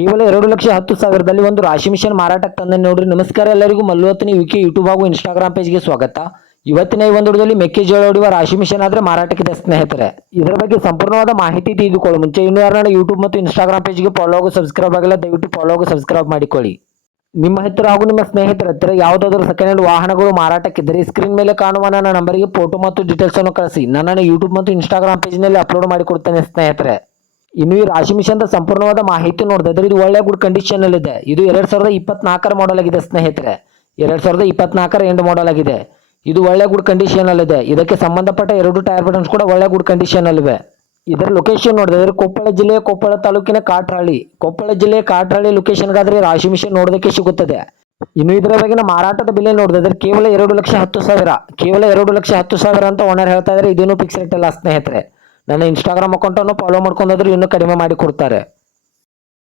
ಕೇವಲ 2,10,000ದಲ್ಲಿ ಒಂದು ರಾಶಿ ಮಿಷನ್ ಮಾರಾಟಕ್ಕೆ ತಂದೆ ನೋಡ್ರಿ. ನಮಸ್ಕಾರ ಎಲ್ಲರಿಗೂ, ಮಲ್ಲುವತ್ನಿ ವಿಕೆ ಯೂಟ್ಯೂಬ್ ಹಾಗೂ ಇನ್ಸ್ಟಾಗ್ರಾಮ್ ಪೇಜ್ಗೆ ಸ್ವಾಗತ. ಇವತ್ತಿನ ಈ ಒಂದು ವಿಡಿಯೋದಲ್ಲಿ ಮೆಕ್ಕೆಜೋಳ ಹೊಡೆಯುವ ರಾಶಿ ಮಿಷನ್ ಆದ್ರೆ ಮಾರಾಟಕ್ಕಿದೆ ಸ್ನೇಹಿತರೆ. ಇದರ ಬಗ್ಗೆ ಸಂಪೂರ್ಣವಾದ ಮಾಹಿತಿ ತಿಳಿದುಕೊಳ್ಳಿ ಮುಂಚೆ ಇನ್ನೂ ಯಾರನ್ನ ಯೂಟ್ಯೂಬ್ ಮತ್ತು ಇನ್ಸ್ಟಾಗ್ರಾಮ್ ಪೇಜ್ಗೆ ಫಾಲೋ ಹಾಗೂ ಸಬ್ಸ್ಕ್ರೈಬ್ ಆಗಿಲ್ಲ, ದಯವಿಟ್ಟು ಫಾಲೋ ಹಾಗೂ ಸಬ್ಸ್ಕ್ರೈಬ್ ಮಾಡಿಕೊಳ್ಳಿ. ನಿಮ್ಮ ಹತ್ತಿರ ಹಾಗೂ ನಿಮ್ಮ ಸ್ನೇಹಿತರ ಹತ್ತಿರ ಯಾವುದಾದ್ರೂ ಸೆಕೆಂಡ್ ಹ್ಯಾಂಡ್ ವಾಹನಗಳು ಮಾರಾಟಕ್ಕಿದ್ದರೆ ಸ್ಕ್ರೀನ್ ಮೇಲೆ ಕಾಣುವ ನನ್ನ ನಂಬರ್ಗೆ ಫೋಟೋ ಮತ್ತು ಡೀಟೇಲ್ಸ್ ಅನ್ನು ಕಳಿಸಿ. ನನ್ನನ್ನು ಯೂಟ್ಯೂಬ್ ಮತ್ತು ಇನ್ಸ್ಟಾಗ್ರಾಮ್ ಪೇಜ್ನಲ್ಲಿ ಅಪ್ಲೋಡ್ ಮಾಡಿಕೊಡ್ತೇನೆ ಸ್ನೇಹಿತರೆ. ಇನ್ನು ಈ ರಾಶಿ ಮಿಷನ್ ಸಂಪೂರ್ಣವಾದ ಮಾಹಿತಿ ನೋಡಿದ್ರೆ ಇದು ಒಳ್ಳೆ ಗುಡ್ ಕಂಡೀಷನ್ ಅಲ್ಲಿ ಇದೆ. ಇದು 2024 ಮಾಡೆಲ್ ಆಗಿದೆ ಸ್ನೇಹಿತರೆ. 2024 ಎಂಡ್ ಮಾಡೆಲ್ ಆಗಿದೆ. ಇದು ಒಳ್ಳೆ ಗುಡ್ ಕಂಡೀಷನ್ ಅಲ್ಲಿದೆ. ಇದಕ್ಕೆ ಸಂಬಂಧಪಟ್ಟ 2 ಟೈರ್ ಬಟನ್ಸ್ ಕೂಡ ಒಳ್ಳೆ ಗುಡ್ ಕಂಡೀಷನ್ ಅಲ್ಲಿವೆ. ಇದರ ಲೊಕೇಶನ್ ನೋಡಿದ್ರೆ ಕೊಪ್ಪಳ ಜಿಲ್ಲೆಯ ಕೊಪ್ಪಳ ತಾಲೂಕಿನ ಕಾಟ್ರಹಳ್ಳಿ. ಕೊಪ್ಪಳ ಜಿಲ್ಲೆಯ ಕಾಟ್ರಹಳ್ಳಿ ಲೊಕೇಶನ್ಗಾದ್ರೆ ರಾಶಿ ಮಿಷನ್ ನೋಡೋದಕ್ಕೆ ಸಿಗುತ್ತದೆ. ಇನ್ನು ಇದರ ಬಗೆನ ಮಾರಾಟದ ಬೆಲೆ ನೋಡಿದ್ರೆ ಕೇವಲ 2,10,000, ಕೇವಲ 2,10,000 ಅಂತ ಓನರ್ ಹೇಳ್ತಾ ಇದ್ದಾರೆ. ಇದೇನು ಫಿಕ್ಸ್ ರೇಟ್ ಅಲ್ಲ ಸ್ನೇಹಿತರೆ. ನನ್ನ ಇನ್ಸ್ಟಾಗ್ರಾಮ್ ಅಕೌಂಟನ್ನು ಫಾಲೋ ಮಾಡ್ಕೊಂಡ್ರೆ ಇನ್ನೂ ಕಡಿಮೆ ಮಾಡಿ ಕೊಡ್ತಾರೆ.